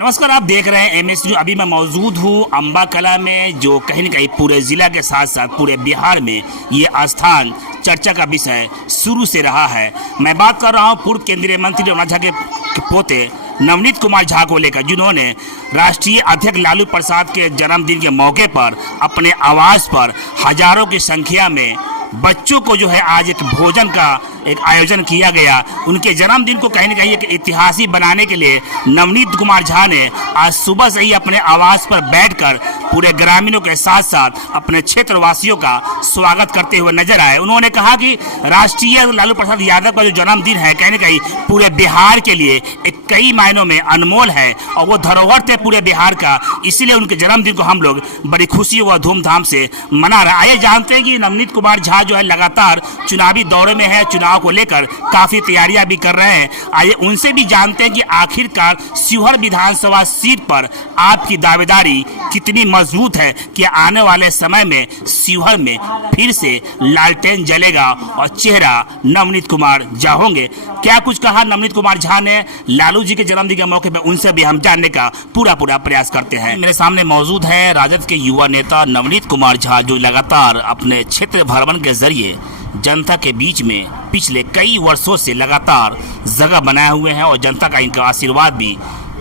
नमस्कार, आप देख रहे हैं एमएस न्यूज। अभी मैं मौजूद हूँ अम्बा कला में, जो कहीं न कहीं पूरे ज़िला के साथ साथ पूरे बिहार में ये स्थान चर्चा का विषय शुरू से रहा है। मैं बात कर रहा हूँ पूर्व केंद्रीय मंत्री रमना झा के पोते नवनीत कुमार झा को लेकर, जिन्होंने राष्ट्रीय अध्यक्ष लालू प्रसाद के जन्मदिन के मौके पर अपने आवास पर हजारों की संख्या में बच्चों को जो है आज एक भोजन का एक आयोजन किया गया। उनके जन्मदिन को कहीं न कहीं एक ऐतिहासिक बनाने के लिए नवनीत कुमार झा ने आज सुबह से ही अपने आवास पर बैठकर पूरे ग्रामीणों के साथ साथ अपने क्षेत्रवासियों का स्वागत करते हुए नजर आए। उन्होंने कहा कि राष्ट्रीय लालू प्रसाद यादव का जो जन्मदिन है कहीं न कहीं पूरे बिहार के लिए एक कई मायनों में अनमोल है और वो धरोहर थे पूरे बिहार का, इसीलिए उनके जन्मदिन को हम लोग बड़ी खुशी व धूमधाम से मना रहे हैं। आइए जानते हैं कि नवनीत कुमार झा जो है लगातार चुनावी दौरे में है, चुनाव को लेकर काफी तैयारियां भी कर रहे हैं। आइए उनसे भी जानते हैं कि आखिरकार शिवहर विधानसभा सीट पर आपकी दावेदारी कितनी मजबूत है कि आने वाले समय में शिवहर में फिर से लालटेन जलेगा और चेहरा नवनीत कुमार झा होंगे। क्या कुछ कहा नवनीत कुमार झा ने लालू जी के जन्मदिन के मौके पर, उनसे भी हम जानने का पूरा प्रयास करते हैं। मेरे सामने मौजूद है राजद के युवा नेता नवनीत कुमार झा, जो लगातार अपने क्षेत्र भ्रमण के जरिए जनता के बीच में पिछले कई वर्षों से लगातार जगह बनाए हुए हैं और जनता का इनका आशीर्वाद भी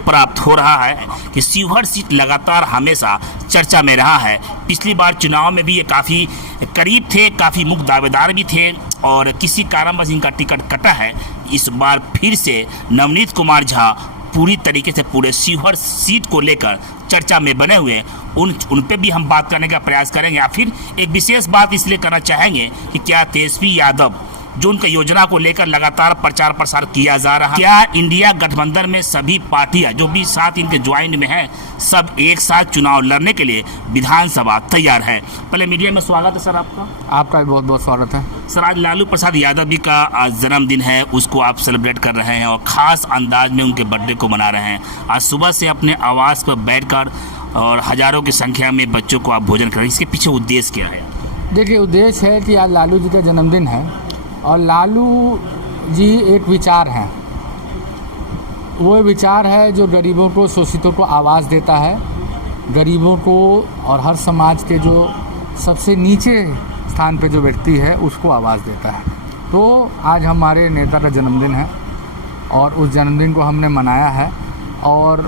प्राप्त हो रहा है कि शिवहर सीट लगातार हमेशा चर्चा में रहा है। पिछली बार चुनाव में भी ये काफ़ी करीब थे, काफ़ी मुख्य दावेदार भी थे और किसी कारणवश इनका टिकट कटा है। इस बार फिर से नवनीत कुमार झा पूरी तरीके से पूरे शिवहर सीट को लेकर चर्चा में बने हुए उन पे भी हम बात करने का प्रयास करेंगे। या फिर एक विशेष बात इसलिए करना चाहेंगे कि क्या तेजस्वी यादव जो उनका योजना को लेकर लगातार प्रचार प्रसार किया जा रहा है, क्या इंडिया गठबंधन में सभी पार्टियां जो भी साथ इनके ज्वाइंट में हैं सब एक साथ चुनाव लड़ने के लिए विधानसभा तैयार है। पहले मीडिया में स्वागत है सर आपका। आपका भी बहुत बहुत स्वागत है सर। आज लालू प्रसाद यादव जी का आज जन्मदिन है, उसको आप सेलिब्रेट कर रहे हैं और ख़ास अंदाज में उनके बर्थडे को मना रहे हैं। आज सुबह से अपने आवास पर बैठकर और हजारों की संख्या में बच्चों को आप भोजन कर रहे हैं, इसके पीछे उद्देश्य क्या है? देखिए, उद्देश्य है कि आज लालू जी का जन्मदिन है और लालू जी एक विचार हैं, वो विचार है जो गरीबों को, शोषितों को आवाज़ देता है, गरीबों को और हर समाज के जो सबसे नीचे स्थान पे जो व्यक्ति है उसको आवाज़ देता है। तो आज हमारे नेता का जन्मदिन है और उस जन्मदिन को हमने मनाया है और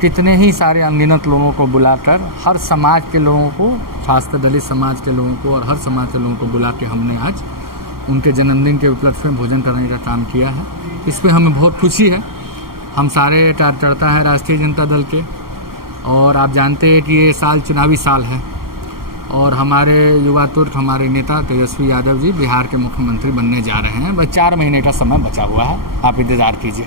कितने ही सारे अनगिनत लोगों को बुलाकर, हर समाज के लोगों को, खासकर दलित समाज के लोगों को और हर समाज के लोगों को बुला के हमने आज उनके जन्मदिन के उपलक्ष्य में भोजन कराने का काम किया है। इस पे हमें बहुत खुशी है। हम सारे कार्यकर्ता हैं राष्ट्रीय जनता दल के और आप जानते हैं कि ये साल चुनावी साल है और हमारे युवा तुर्क, हमारे नेता तेजस्वी यादव जी बिहार के मुख्यमंत्री बनने जा रहे हैं। बस 4 महीने का समय बचा हुआ है, आप इंतज़ार कीजिए।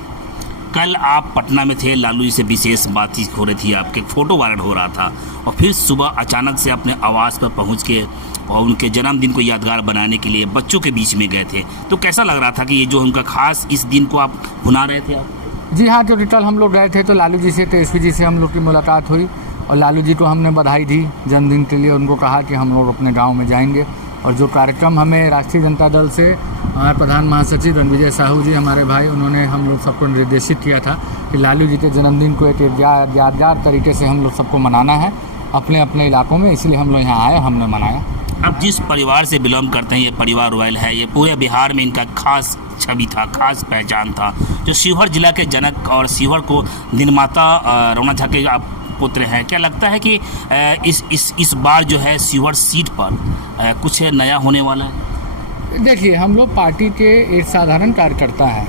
कल आप पटना में थे, लालू जी से विशेष बातचीत हो रही थी, आपके फोटो वायरल हो रहा था और फिर सुबह अचानक से अपने आवास पर पहुंच के और उनके जन्मदिन को यादगार बनाने के लिए बच्चों के बीच में गए थे। तो कैसा लग रहा था कि ये जो उनका खास इस दिन को आप भुना रहे थे आप? जी हाँ, जो कल हम लोग गए थे तो लालू जी से, तेजस्वी जी से हम लोग की मुलाकात हुई और लालू जी को हमने बधाई दी जन्मदिन के लिए। उनको कहा कि हम लोग अपने गाँव में जाएंगे और जो कार्यक्रम हमें राष्ट्रीय जनता दल से हमारे प्रधान महासचिव रणविजय साहू जी, हमारे भाई, उन्होंने हम लोग सबको निर्देशित किया था कि लालू जी के जन्मदिन को एक यादगार तरीके से हम लोग सबको मनाना है अपने अपने इलाकों में, इसलिए हम लोग यहाँ आए, हमने मनाया। आप जिस परिवार से बिलोंग करते हैं, ये परिवार रॉयल है, ये पूरे बिहार में इनका खास छवि था, खास पहचान था। जो शिवहर जिला के जनक और शिवहर को निर्माता रमना झा के आप पुत्र हैं, क्या लगता है कि इस बार जो है शिवहर सीट पर कुछ नया होने वाला है? देखिए, हम लोग पार्टी के एक साधारण कार्यकर्ता हैं।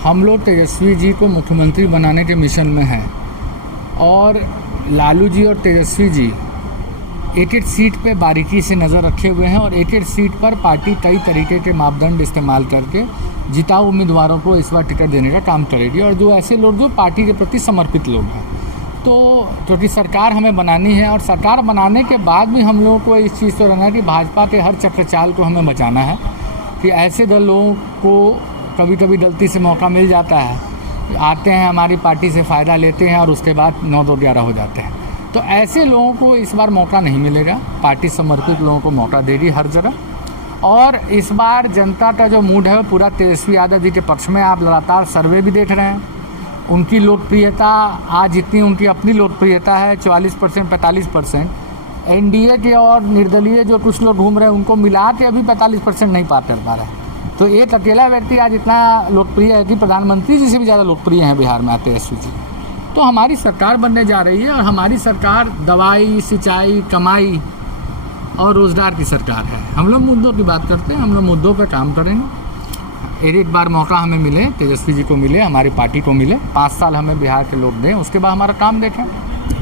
हम लोग तेजस्वी जी को मुख्यमंत्री बनाने के मिशन में हैं और लालू जी और तेजस्वी जी एक एक सीट पे बारीकी से नज़र रखे हुए हैं और एक एक सीट पर पार्टी कई तरीके के मापदंड इस्तेमाल करके जिताऊ उम्मीदवारों को इस बार टिकट देने का काम करेगी और जो ऐसे लोग जो पार्टी के प्रति समर्पित लोग हैं। तो क्योंकि सरकार हमें बनानी है और सरकार बनाने के बाद भी हम लोगों को इस चीज़ तो रहना है कि भाजपा के हर चक्रचाल को हमें बचाना है कि ऐसे दलों को कभी कभी गलती से मौका मिल जाता है, आते हैं हमारी पार्टी से फ़ायदा लेते हैं और उसके बाद 9-2-11 हो जाते हैं। तो ऐसे लोगों को इस बार मौका नहीं मिलेगा, पार्टी समर्पित लोगों को मौका देगी हर जगह। और इस बार जनता का जो मूड है वो पूरा तेजस्वी यादव जी के पक्ष में। आप लगातार सर्वे भी देख रहे हैं उनकी लोकप्रियता आज जितनी उनकी अपनी लोकप्रियता है 44% 45%, एनडीए के और निर्दलीय जो कुछ लोग घूम रहे हैं उनको मिला के अभी 45% नहीं पार कर पा रहे हैं। तो एक अकेला व्यक्ति आज इतना लोकप्रिय है कि प्रधानमंत्री जी से भी ज़्यादा लोकप्रिय हैं बिहार में तेजस्वी जी। तो हमारी सरकार बनने जा रही है और हमारी सरकार दवाई, सिंचाई, कमाई और रोज़गार की सरकार है। हम लोग मुद्दों की बात करते हैं, हम लोग मुद्दों पर काम करेंगे। एक बार मौका हमें मिले, तेजस्वी जी को मिले, हमारी पार्टी को मिले, 5 साल हमें बिहार के लोग दें, उसके बाद हमारा काम देखें।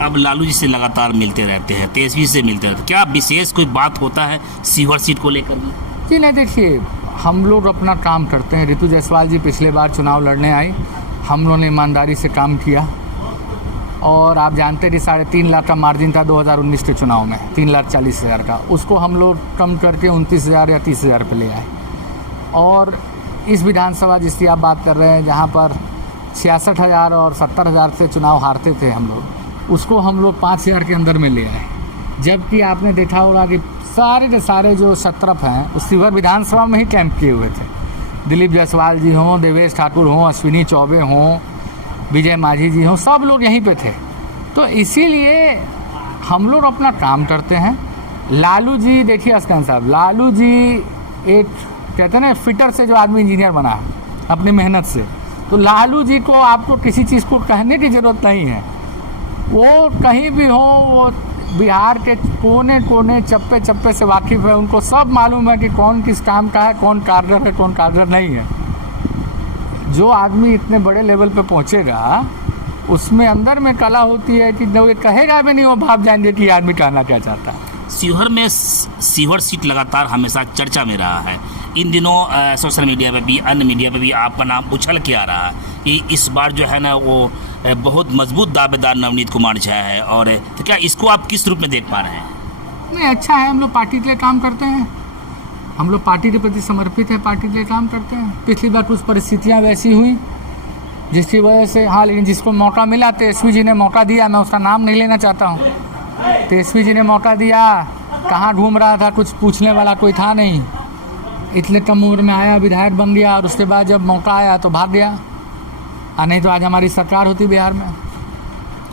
अब लालू जी से लगातार मिलते रहते हैं, तेजस्वी से मिलते रहते हैं, क्या विशेष कोई बात होता है सीहोर सीट को लेकर भी? जी नहीं, देखिए हम लोग अपना काम करते हैं। ऋतु जायसवाल जी पिछले बार चुनाव लड़ने आई, हम लोगों ने ईमानदारी से काम किया और आप जानते हैं 3.5 लाख का मार्जिन था 2019 के चुनाव में, 3,40,000 का, उसको हम लोग कम करके 29,000 या 30,000 पे ले आए। और इस विधानसभा जिसकी आप बात कर रहे हैं जहाँ पर 66,000 और 70,000 से चुनाव हारते थे हम लोग, उसको हम लोग 5,000 के अंदर में ले आए। जबकि आपने देखा होगा कि सारे के सारे जो सत्रप हैं उस शिवहर विधानसभा में ही कैंप किए हुए थे। दिलीप जायसवाल जी हों, देवेश ठाकुर हों, अश्विनी चौबे हों, विजय माझी जी हों, सब लोग यहीं पे थे। तो इसीलिए हम लोग अपना काम करते हैं। लालू जी, देखिए अस्कन साहब, लालू जी एक कहते हैं ना फिटर से जो आदमी इंजीनियर बना है अपनी मेहनत से, तो लालू जी को आपको किसी चीज़ को कहने की ज़रूरत नहीं है। वो कहीं भी हो, वो बिहार के कोने कोने चप्पे चप्पे से वाकिफ़ है, उनको सब मालूम है कि कौन किस काम का है, कौन कारगर है, कौन कारगर नहीं है। जो आदमी इतने बड़े लेवल पे पहुंचेगा उसमें अंदर में कला होती है कि वो कहेगा भी नहीं, वो भाप जाएंगे कि आदमी कहना क्या चाहता है। सीहोर सीट लगातार हमेशा चर्चा में रहा है। इन दिनों सोशल मीडिया पे भी, अन्य मीडिया पे भी आपका नाम उछल के आ रहा है कि इस बार जो है ना वो बहुत मजबूत दावेदार नवनीत कुमार झा है। और तो क्या इसको आप किस रूप में देख पा रहे हैं? नहीं, अच्छा है, हम लोग पार्टी के लिए काम करते हैं, हम लोग पार्टी के प्रति समर्पित है, पार्टी के लिए काम करते हैं। पिछली बार कुछ परिस्थितियाँ वैसी हुई जिसकी वजह से, हाँ, लेकिन जिसको मौका मिला, तेजस्वी जी ने मौका दिया, मैं उसका नाम नहीं लेना चाहता हूँ। तेजस्वी जी ने मौका दिया, कहाँ घूम रहा था, कुछ पूछने वाला कोई था नहीं, इतने कम उम्र में आया, विधायक बन गया और उसके बाद जब मौका आया तो भाग गया। नहीं तो आज हमारी सरकार होती बिहार में।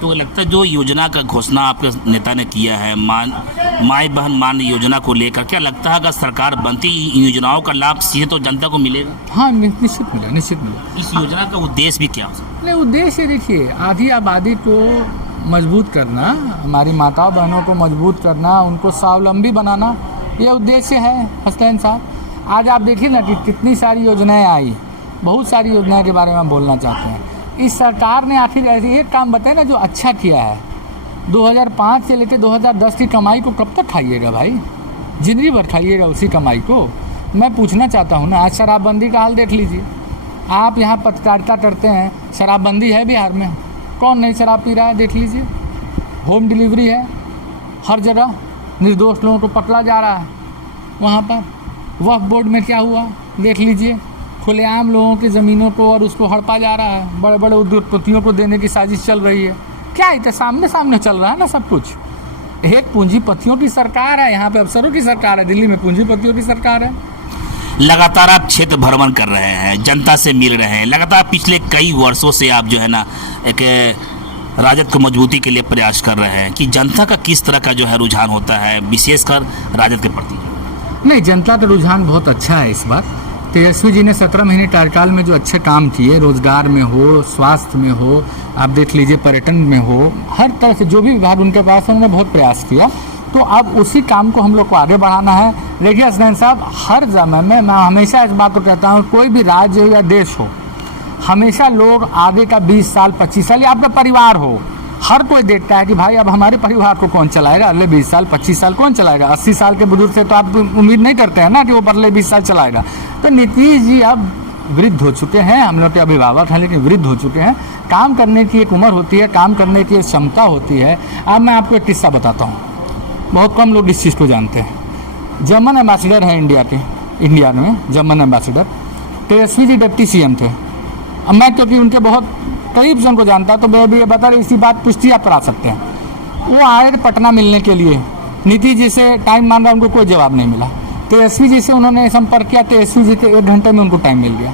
तो लगता है जो योजना का घोषणा आपके नेता ने किया है, माई बहन मान योजना को लेकर, क्या लगता है अगर सरकार बनती योजनाओं का लाभ सीधे तो जनता को मिलेगा? हाँ, निश्चित मिला, निश्चित मिला। इस योजना का उद्देश्य भी क्या हो सकता है? नहीं, उद्देश्य देखिए, आधी आबादी को मजबूत करना, हमारी माताओं बहनों को मजबूत करना, उनको स्वावलंबी बनाना, ये उद्देश्य है हसनैन साहब। आज आप देखिए ना कि कितनी सारी योजनाएं आई, बहुत सारी योजनाओं के बारे में हम बोलना चाहते हैं। इस सरकार ने आखिर ऐसे एक काम बताए ना जो अच्छा किया है। 2005 से लेकर 2010 की कमाई को कब तक खाइएगा भाई? जिंदगी भर खाइएगा उसी कमाई को। मैं पूछना चाहता हूँ ना, आज शराबबंदी का हाल देख लीजिए। आप यहाँ पत्रकारिता करते हैं, शराबबंदी है बिहार में, कौन नहीं शराब पी रहा है? देख लीजिए, होम डिलीवरी है हर जगह, निर्दोष लोगों को पकड़ा जा रहा है। वहाँ पर वक्फ बोर्ड में क्या हुआ देख लीजिए, खुलेआम लोगों की ज़मीनों को और उसको हड़पा जा रहा है, बड़े बड़े उद्योगपतियों को देने की साजिश चल रही है। क्या इतना सामने सामने चल रहा है ना सब कुछ। एक पूंजीपतियों की सरकार है, यहाँ पे अफसरों की सरकार है, दिल्ली में पूंजीपतियों की सरकार है। लगातार आप क्षेत्र भ्रमण कर रहे हैं, जनता से मिल रहे हैं, लगातार पिछले कई वर्षों से आप जो है ना एक राजद को मजबूती के लिए प्रयास कर रहे हैं कि जनता का किस तरह का जो है रुझान होता है विशेषकर राजद के प्रति? नहीं, जनता का रुझान बहुत अच्छा है इस बार। तेजस्वी जी ने 17 महीने कार्यकाल में जो अच्छे काम किए, रोजगार में हो, स्वास्थ्य में हो, आप देख लीजिए पर्यटन में हो, हर तरह से जो भी विभाग उनके पास है उन्होंने बहुत प्रयास किया। तो अब उसी काम को हम लोग को आगे बढ़ाना है। देखिए हसनैन साहब, हर समय में मैं हमेशा इस बात को कहता हूँ, कोई भी राज्य हो या देश हो, हमेशा लोग आगे का 20 साल 25 साल या आपका परिवार हो, हर कोई देखता है कि भाई अब हमारे परिवार को कौन चलाएगा, अगले 20 साल 25 साल कौन चलाएगा। 80 साल के बुजुर्ग से तो आप उम्मीद नहीं करते हैं ना कि वो अगले 20 साल चलाएगा। तो नीतीश जी अब वृद्ध हो चुके हैं, हम लोग के अभिभावक हैं लेकिन वृद्ध हो चुके हैं। काम करने की एक उम्र होती है, काम करने की एक क्षमता होती है। अब मैं आपको एक किस्सा बताता हूँ, बहुत कम लोग इस चीज़ को जानते हैं। जर्मन एम्बेसडर है इंडिया में German ambassador Tejashwi ji deputy CM थे। अब मैं क्योंकि उनके बहुत करीब से उनको जानता, तो मैं भी ये बता रही, इसी बात पुष्टि आप करा सकते हैं। वो आए पटना मिलने के लिए, नीतीश जी से टाइम मांगा, उनको कोई जवाब नहीं मिला। तेजस्वी जी से उन्होंने संपर्क किया, तेजस्वी जी के 1 घंटे में उनको टाइम मिल गया।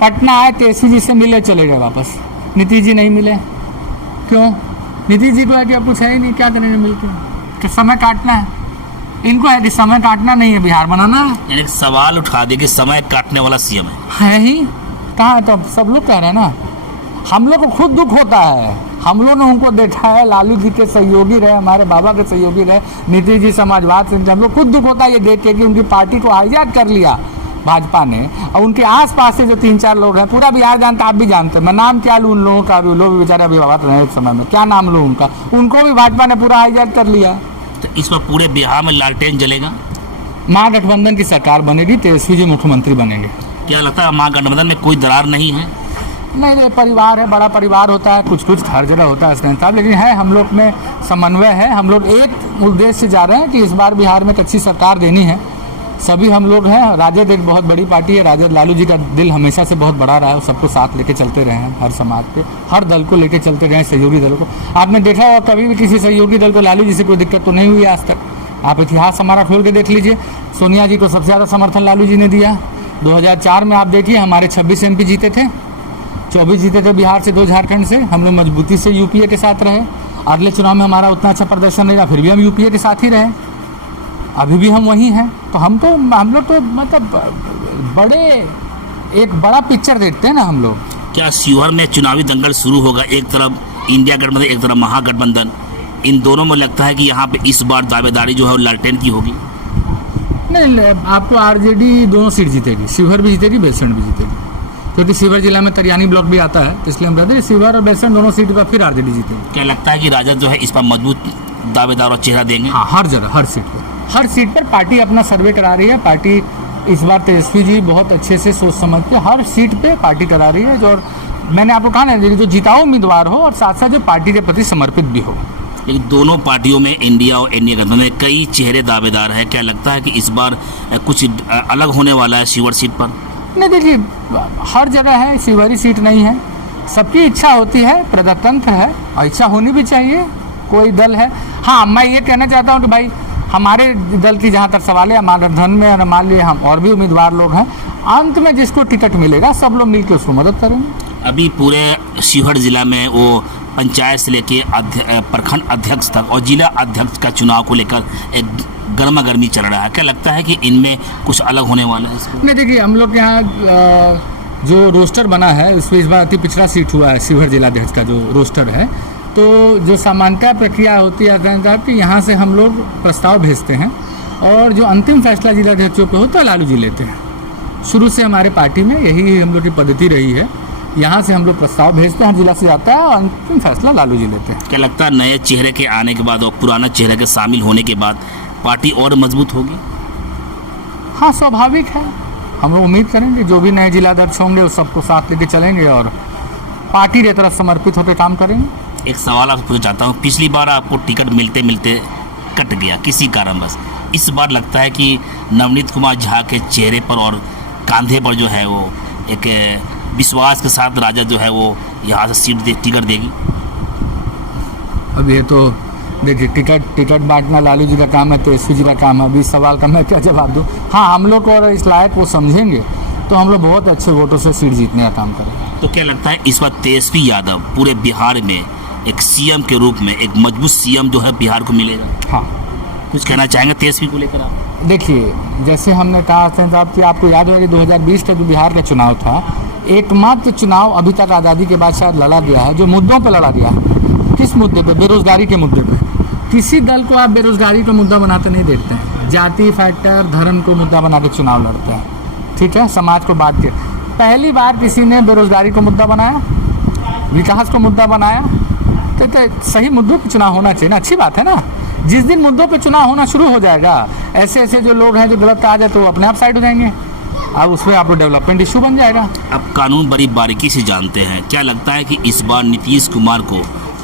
पटना आए, तेजस्वी जी से मिले, चले गए वापस। नीतीश जी नहीं मिले। क्यों? नीतीश जी को है कि अब कुछ है ही नहीं, क्या करेंगे मिलके, कि समय काटना है। इनको है कि समय काटना नहीं है, बिहार बनाना है। यानी सवाल उठा दे कि समय काटने वाला सीएम है ही कहाँ है? तो सब लोग कह रहे हैं ना, हम लोग को खुद दुख होता है। हम लोग ने उनको देखा है, लालू जी के सहयोगी रहे, हमारे बाबा के सहयोगी रहे, नीतीश जी समाजवाद से, हम लोग खुद दुख होता है ये देख के कि उनकी पार्टी को हाईजैक कर लिया भाजपा ने। और उनके आसपास से जो 3-4 लोग हैं, पूरा बिहार जानता, आप भी जानते हैं, मैं नाम क्या लूँ उन लोगों का, भी लोग बेचारे अभिभावक रहे एक समय में, क्या नाम लूँ उनका, उनको भी भाजपा ने पूरा हाईजैक कर लिया। तो इस पर पूरे बिहार में लालटेन जलेगा। महागठबंधन की सरकार बनेगी, तेजस्वी जी मुख्यमंत्री बनेंगे। क्या लगता है महागठबंधन में कोई दरार नहीं है? नहीं, परिवार है, बड़ा परिवार होता है, कुछ कुछ हर जगह होता है साहब, लेकिन है हम लोग में समन्वय है। हम लोग एक उद्देश्य से जा रहे हैं कि इस बार बिहार में एक अच्छी सरकार देनी है। सभी हम लोग हैं। राजद एक बहुत बड़ी पार्टी है, राजद लालू जी का दिल हमेशा से बहुत बड़ा रहा है, सबको साथ लेके चलते रहे हैं, हर समाज के हर दल को लेके चलते रहे हैं, सहयोगी दल को। आपने देखा होगा कभी भी किसी सहयोगी दल को लालू जी से कोई दिक्कत तो नहीं हुई आज तक। आप इतिहास हमारा खोल के देख लीजिए, सोनिया जी को सबसे ज़्यादा समर्थन लालू जी ने दिया। 2004 में आप देखिए हमारे 26 MP जीते थे, 24 जीते थे बिहार से, 2 झारखंड से। हम लोग मजबूती से यूपीए के साथ रहे। अगले चुनाव में हमारा उतना अच्छा प्रदर्शन नहीं रहा, फिर भी हम यूपीए के साथ ही रहे, अभी भी हम वही हैं। तो हम लोग तो मतलब एक बड़ा पिक्चर देखते हैं ना हम लोग। क्या शिवहर में चुनावी दंगल शुरू होगा? एक तरफ इंडिया गठबंधन, एक तरफ महागठबंधन, इन दोनों में लगता है कि यहाँ पे इस बार दावेदारी जो है वो लालटेन की होगी। नहीं, आपको आरजेडी दोनों सीट जीतेगी, शिवहर भी जीतेगी, बेलसंड भी जीतेगी, क्योंकि शिवहर जिला में तरियानी ब्लॉक भी आता है, तो इसलिए हम कहते हैं शिवहर और बेलसंड दोनों सीट पर फिर आरजेडी जीतेगी। क्या लगता है कि राजद जो है इस पर मजबूत दावेदार और चेहरा देंगे? हाँ, हर जगह, हर सीट पर पार्टी अपना सर्वे करा रही है। पार्टी इस बार तेजस्वी जी बहुत अच्छे से सोच समझ के हर सीट पे पार्टी करा रही है, जो मैंने आपको कहा ना, जो जिताऊ उम्मीदवार हो और साथ साथ जो पार्टी के प्रति समर्पित भी हो। लेकिन दोनों पार्टियों में, इंडिया और एनडीए गठबंधन में कई चेहरे दावेदार हैं। क्या लगता है कि इस बार कुछ अलग होने वाला है शिवहर सीट पर? नहीं, देखिए हर जगह है, शिवहरी सीट नहीं है। सबकी इच्छा होती है, प्रजातंत्र है और इच्छा होनी भी चाहिए। कोई दल है, हाँ मैं ये कहना चाहता हूँ कि भाई हमारे दल की जहाँ तक सवाल है, महागठबंधन में मान लीजिए हम और भी उम्मीदवार लोग हैं, अंत में जिसको टिकट मिलेगा सब लोग मिलकर उसको मदद करेंगे। अभी पूरे शिवहर जिला में वो पंचायत से लेके प्रखंड अध्यक्ष तक और जिला अध्यक्ष का चुनाव को लेकर एक गर्मा गर्मी चल रहा है। क्या लगता है कि इनमें कुछ अलग होने वाला है इसको? नहीं, देखिए हम लोग यहाँ जो रोस्टर बना है उसमें इस बार अति पिछड़ा सीट हुआ है शिवहर जिलाध्यक्ष का जो रोस्टर है। तो जो सामान्यतः प्रक्रिया होती है साहब कि यहाँ से हम लोग प्रस्ताव भेजते हैं और जो अंतिम फैसला जिलाध्यक्षों पे होता है लालू जी लेते हैं। शुरू से हमारे पार्टी में यही हम लोग की पद्धति रही है, यहाँ से हम लोग प्रस्ताव भेजते हैं, जिला से जाता है और अंतिम फैसला लालू जी लेते हैं। क्या लगता है नए चेहरे के आने के बाद और पुराना चेहरे के शामिल होने के बाद पार्टी और मजबूत होगी? हाँ, स्वाभाविक है। हम लोग उम्मीद करेंगे जो भी नए जिलाध्यक्ष होंगे उस सबको साथ लेके चलेंगे और पार्टी की तरफ समर्पित होकर काम करेंगे। एक सवाल आपसे पूछना चाहता हूँ, पिछली बार आपको टिकट मिलते मिलते कट गया किसी कारणवश, इस बार लगता है कि नवनीत कुमार झा के चेहरे पर और कंधे पर जो है वो एक विश्वास के साथ राजद जो है वो यहाँ से टिकट देगी? अब ये तो देखिए टिकट बांटना लालू जी का काम है, तेजस्वी जी का काम है। अभी इस सवाल का मैं क्या जवाब दूँ? हाँ, हम लोग को अगर इस लायक वो समझेंगे तो हम लोग बहुत अच्छे वोटों से सीट जीतने का काम करेंगे। तो क्या लगता है इस बार तेजस्वी यादव पूरे बिहार में एक सीएम के रूप में एक मजबूत सीएम जो है बिहार को मिलेगा? हाँ, कुछ कहना चाहेंगे तेजस्वी को लेकर आप? देखिए जैसे हमने कहा साहब कि आपको याद होगा कि 2020 का जो बिहार का चुनाव था, एकमात्र चुनाव अभी तक आज़ादी के बाद शायद लड़ा गया है जो मुद्दों पे लड़ा गया है। किस मुद्दे पे? बेरोजगारी के मुद्दे पे। किसी दल को आप बेरोजगारी को मुद्दा बनाते नहीं देखते हैं, जाति फैक्टर धर्म को मुद्दा बना के चुनाव लड़ते हैं, ठीक है, समाज को बांट के। पहली बार किसी ने बेरोजगारी को मुद्दा बनाया, विकास को मुद्दा बनाया, तो सही मुद्दों पर चुनाव होना चाहिए ना, अच्छी बात है ना। जिस दिन मुद्दों पे चुनाव होना शुरू हो जाएगा, ऐसे ऐसे जो लोग हैं जो गलत आ जाए तो अपने आप साइड हो जाएंगे, अब उसमें आपको डेवलपमेंट इशू बन जाएगा। अब कानून बड़ी बारीकी से जानते हैं, क्या लगता है कि इस बार नीतीश कुमार को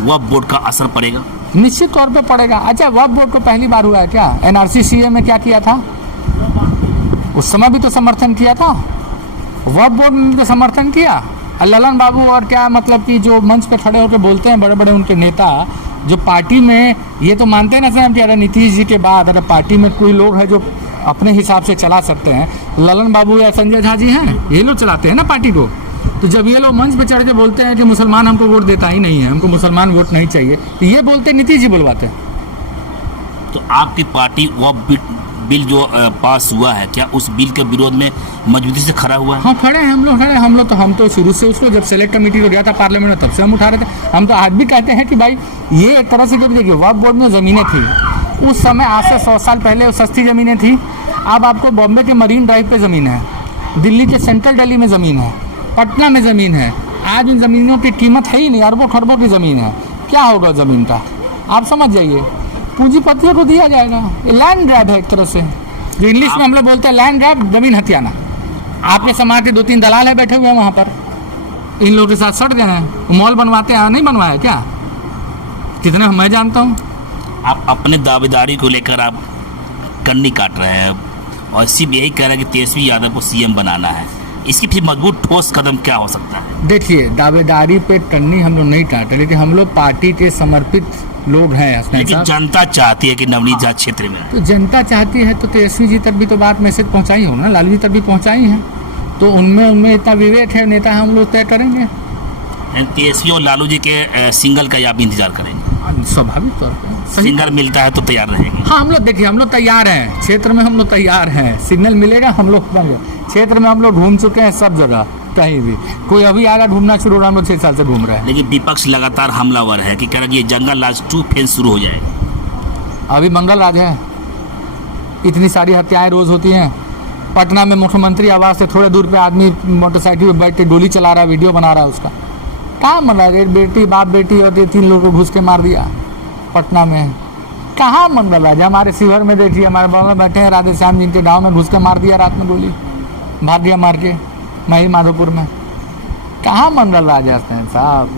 वक्फ बोर्ड का असर पड़ेगा? निश्चित तौर पे पड़ेगा। अच्छा, वक्फ बोर्ड को पहली बार हुआ है क्या? एनआरसी सीए में क्या किया था? उस समय भी तो समर्थन किया था, वक्फ बोर्ड ने तो समर्थन किया। ललन बाबू और क्या मतलब कि जो मंच पे खड़े होकर बोलते हैं बड़े बड़े उनके नेता, जो पार्टी में ये तो मानते हैं ना साहब कि अगर नीतीश जी के बाद अगर पार्टी में कोई लोग हैं जो अपने हिसाब से चला सकते हैं, ललन बाबू या संजय झा जी हैं, ये लोग चलाते हैं ना पार्टी को। तो तो जब ये लोग मंच पे चढ़ के बोलते हैं कि मुसलमान हमको वोट देता ही नहीं है, हमको मुसलमान वोट नहीं चाहिए, तो ये बोलते नीतीश जी बुलवाते हैं। तो आपकी पार्टी वो बिल जो पास हुआ है, क्या उस बिल के विरोध में मजबूती से खड़ा हुआ है? हाँ खड़े हैं, हम तो शुरू से उसको जब सेलेक्ट कमेटी को गया था पार्लियामेंट में, तब से हम उठा रहे थे। हम तो आज भी कहते हैं कि भाई ये एक तरह से देखिए, वक्फ बोर्ड में ज़मीनें थी उस समय, आज से 100 साल पहले सस्ती ज़मीनें थी। अब आपको बॉम्बे के मरीन ड्राइव पे ज़मीन है, दिल्ली के सेंट्रल दिल्ली में ज़मीन है, पटना में ज़मीन है। आज इन ज़मीनों की कीमत है ही नहीं, अरबों खरबों की ज़मीन है। क्या होगा ज़मीन का, आप समझ जाइए। पूंजीपतियों को दिया जाएगा, ये लैंड ग्रैब है एक तरह से, जो इंग्लिश में हम लोग बोलते हैं लैंड ग्रैब, ज़मीन हथियाना। आपके समाज के 2-3 दलाल है बैठे हुए हैं वहाँ पर, इन लोगों के साथ सट गए हैं, मॉल बनवाते हैं, नहीं बनवाया क्या? कितने मैं जानता हूँ। आप अपने दावेदारी को लेकर आप कन्नी काट रहे हैं और सिर्फ यही कह रहे हैं कि तेजस्वी यादव को सीएम बनाना है। इसकी फिर मजबूत ठोस कदम क्या हो सकता है? देखिए, दावेदारी पे टन्नी हम लोग नहीं काटे, लेकिन हम लोग पार्टी के समर्पित लोग हैं। लेकिन जनता चाहती है कि नवनीत झा क्षेत्र में, तो जनता चाहती है तो तेजस्वी जी तक भी तो बात मैसेज पहुंचाई हो ना, लालू जी तक भी पहुंचाई है, तो उनमें इतना विवेक है, नेता हम लोग तय करेंगे। तेजस्वी और लालू जी के सिंगल का आप इंतजार करेंगे? स्वाभाविक तौर पर सिंगल मिलता है तो तैयार रहेंगे। हाँ, हम लोग देखिए, हम लोग तैयार हैं, क्षेत्र में हम लोग तैयार हैं, सिग्नल मिलेगा हम लोग क्षेत्र में हम लोग घूम चुके हैं सब जगह, कहीं भी कोई अभी आएगा घूमना शुरू हो रहा, हम लोग 6 साल से घूम रहे हैं। लेकिन विपक्ष लगातार हमलावर है कि कह रहा है ये जंगल राज 2 फिर शुरू हो जाएगा। अभी मंगल राज है, इतनी सारी हत्याएं रोज होती हैं। पटना में मुख्यमंत्री आवास से थोड़े दूर पे आदमी मोटरसाइकिल पे बैठ के गोली चला रहा है, वीडियो बना रहा है उसका। कहाँ मन रहा है? बेटी बाप बेटी और 3 लोगों को घुस के मार दिया पटना में। कहाँ मन रहा है? हमारे शिवहर में देखिए, हमारे गाँव में बैठे हैं, राधे श्याम जिनके गाँव में घुस के मार दिया रात में गोली, भाग गया मार के मही माधोपुर में। कहाँ मन रहा है साहब?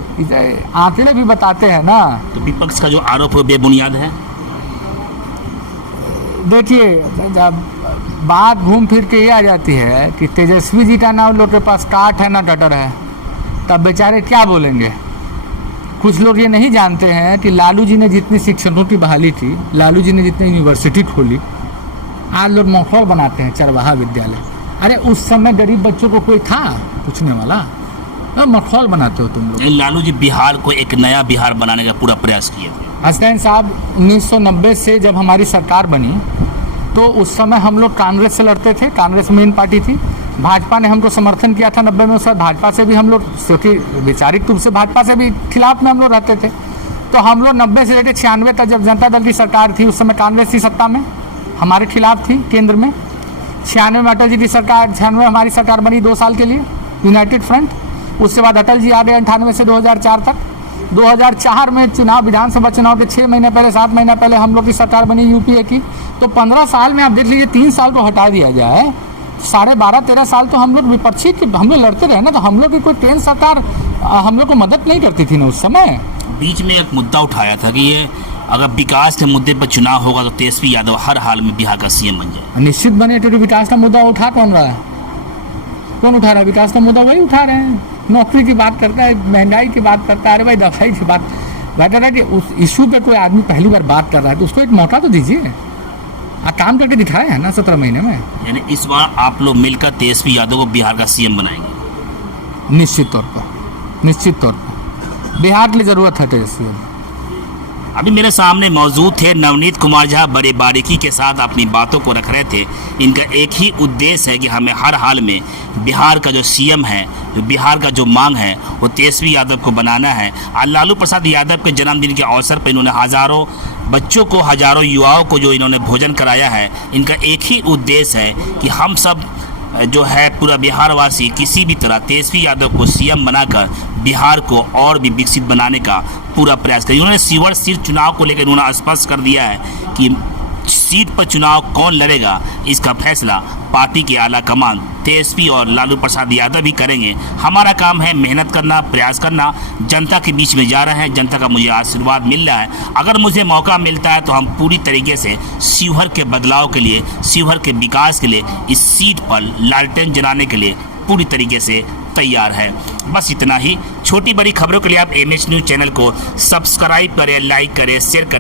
आंकड़े भी बताते हैं ना। तो विपक्ष का जो आरोप है बेबुनियाद है। देखिए, जब बात घूम फिर के ये आ जाती है कि तेजस्वी जी का ना लोग के पास काठ है ना कटर है, तब बेचारे क्या बोलेंगे? कुछ लोग ये नहीं जानते हैं कि लालू जी ने जितनी शिक्षकों की बहाली की, लालू जी ने जितनी यूनिवर्सिटी खोली, आज लोग माहौल बनाते हैं चरवाहा विद्यालय। अरे उस समय गरीब बच्चों को कोई था पूछने वाला? माहौल बनाते हो तुम लोग। लालू जी बिहार को एक नया बिहार बनाने का पूरा प्रयास किए थे। हसनैन साहब, 1990 से जब हमारी सरकार बनी तो उस समय हम लोग कांग्रेस से लड़ते थे, कांग्रेस मेन पार्टी थी। भाजपा ने हमको समर्थन किया था 90 में, उस वक्त भाजपा से भी हम लोग, क्योंकि वैचारिक रूप से भाजपा से भी खिलाफ में हम लोग रहते थे। तो हम लोग 90 से लेकर 96 तक जब जनता दल की सरकार थी, उस समय कांग्रेस थी सत्ता में, हमारे खिलाफ थी केंद्र में। 96 में अटल जी की सरकार, 96 हमारी सरकार बनी 2 साल के लिए, यूनाइटेड फ्रंट। उसके बाद अटल जी आ गए 98 से 2004 तक। 2004 में चुनाव, विधानसभा चुनाव के 6 महीने पहले, 7 महीने पहले हम लोग की सरकार बनी यूपीए की। तो 15 साल में आप देख लीजिए, 3 साल को हटा दिया जाए, 12.5-13 साल तो हम लोग विपक्षी के हम लोग लड़ते रहे ना। तो हम लोग की कोई केंद्र सरकार हम लोग को मदद नहीं करती थी ना उस समय। बीच में एक मुद्दा उठाया था कि ये अगर विकास के मुद्दे पर चुनाव होगा तो तेजस्वी यादव हर हाल में बिहार का सीएम बन जाए। निश्चित बने, क्योंकि विकास का मुद्दा उठा कौन रहा है? कौन उठा रहा है? विकास का मुद्दा वही उठा रहे हैं। नौकरी की बात करता है, महंगाई की बात करता है, अरे भाई दफाई की बात बेहतर है कि उस इशू पे कोई आदमी पहली बार बात कर रहा है तो उसको एक मौका तो दीजिए। आप काम करके दिखाए हैं ना 17 महीने में। यानी इस बार आप लोग मिलकर तेजस्वी यादव को बिहार का सीएम बनाएंगे? निश्चित तौर पर, निश्चित तौर पर बिहार के लिए ज़रूरत है तेजस्वी। अभी मेरे सामने मौजूद थे नवनीत कुमार झा, बड़े बारीकी के साथ अपनी बातों को रख रहे थे। इनका एक ही उद्देश्य है कि हमें हर हाल में बिहार का जो सीएम है, जो बिहार का जो मांग है, वो तेजस्वी यादव को बनाना है। और लालू प्रसाद यादव के जन्मदिन के अवसर पर इन्होंने हज़ारों बच्चों को, हज़ारों युवाओं को जो इन्होंने भोजन कराया है, इनका एक ही उद्देश्य है कि हम सब जो है पूरा बिहार वासी किसी भी तरह तेजस्वी यादव को सीएम बनाकर बिहार को और भी विकसित बनाने का पूरा प्रयास करें। उन्होंने शिवहर सीट चुनाव को लेकर उन्होंने स्पष्ट कर दिया है कि सीट पर चुनाव कौन लड़ेगा इसका फैसला पार्टी के आला कमान तेजस्वी और लालू प्रसाद यादव भी करेंगे। हमारा काम है मेहनत करना, प्रयास करना। जनता के बीच में जा रहे हैं, जनता का मुझे आशीर्वाद मिल रहा है। अगर मुझे मौका मिलता है तो हम पूरी तरीके से शिवहर के बदलाव के लिए, शिवहर के विकास के लिए, इस सीट पर लालटेन जलाने के लिए पूरी तरीके से तैयार है। बस इतना ही। छोटी बड़ी खबरों के लिए आप एमएच न्यूज़ चैनल को सब्सक्राइब करें, लाइक करें, शेयर करें।